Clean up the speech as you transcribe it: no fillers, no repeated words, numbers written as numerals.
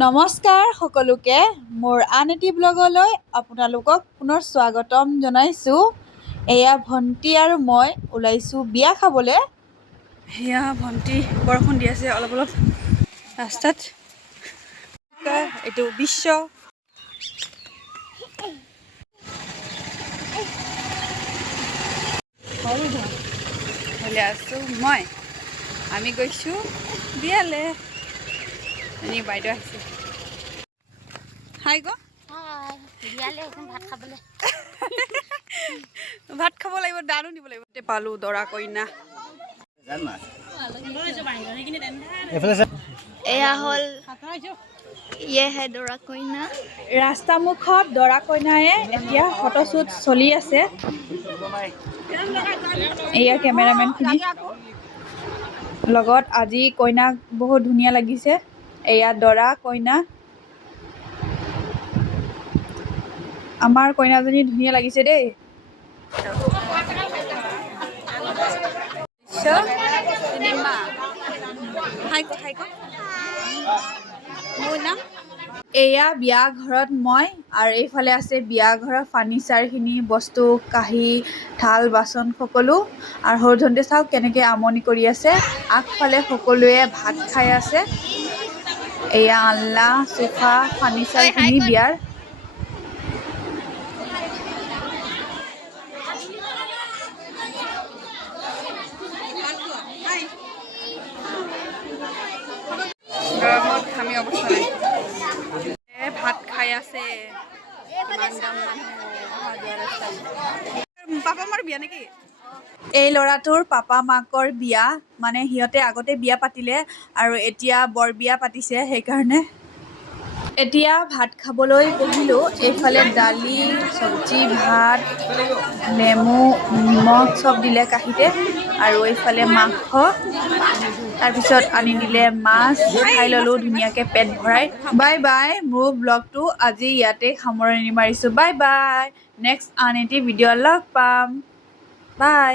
নমস্কাৰ সকলোকে মোৰ আন এটি ব্লগলৈ আপোনালোকক পুনৰ স্বাগতম জনাইছোঁ। এয়া ভণ্টি আৰু মই ওলাইছোঁ বিয়া খাবলৈ। সেয়া ভণ্টি বৰষুণ দি আছে অলপ অলপ ৰাস্তাত। এইটো বিশ্ব আছোঁ মই, আমি গৈছোঁ বিয়ালৈ। এনে বাইদেউ আহিছে। হাই গ ভাত খাব লাগিব, দানো দিব লাগিব। পালোঁ দৰা কইনা। এয়া হ'ল দৰা কইনা। ৰাস্তা মুখত দৰা কইনায়ে এতিয়া ফটোশ্বুট চলি আছে। এয়া কেমেৰামেনখিনি লগত। আজি কইনাক বহুত ধুনীয়া লাগিছে। এয়া দৰা কইনা। আমাৰ কইনাজনী ধুনীয়া লাগিছে দেই। এয়া বিয়া ঘৰত মই, আৰু এইফালে আছে বিয়া ঘৰৰ ফাৰ্নিচাৰখিনি, বস্তু কাঁহী থাল বাচন সকলো। আৰু সৰুধনতে চাওক কেনেকৈ আমনি কৰি আছে। আগফালে সকলোৱে ভাত খাই আছে। এয়া আলনা চোফা ফাৰ্নিচাৰখিনি বিয়াৰ। গৰমত ঘামি অৱস্থা নাই। ভাত খাই আছে। পাপা মাৰ বিয়া নেকি? এই ল'ৰাটোৰ পাপা মাকৰ বিয়া, মানে সিহঁতে আগতে বিয়া পাতিলে আৰু এতিয়া বৰ বিয়া পাতিছে, সেইকাৰণে। এতিয়া ভাত খাবলৈ বহিলোঁ। এইফালে দালি চব্জি ভাত নেমু নিমখ চব দিলে কাঁহীতে, আৰু এইফালে মাংস, তাৰপিছত আনি দিলে মাছ। খাই ল'লোঁ ধুনীয়াকৈ পেট ভৰাই। Bye bye. মোৰ ব্লগটো আজি ইয়াতে সামৰণি মাৰিছোঁ। Bye bye. নেক্সট আন এটি ভিডিঅ' লগ পাম। বাই।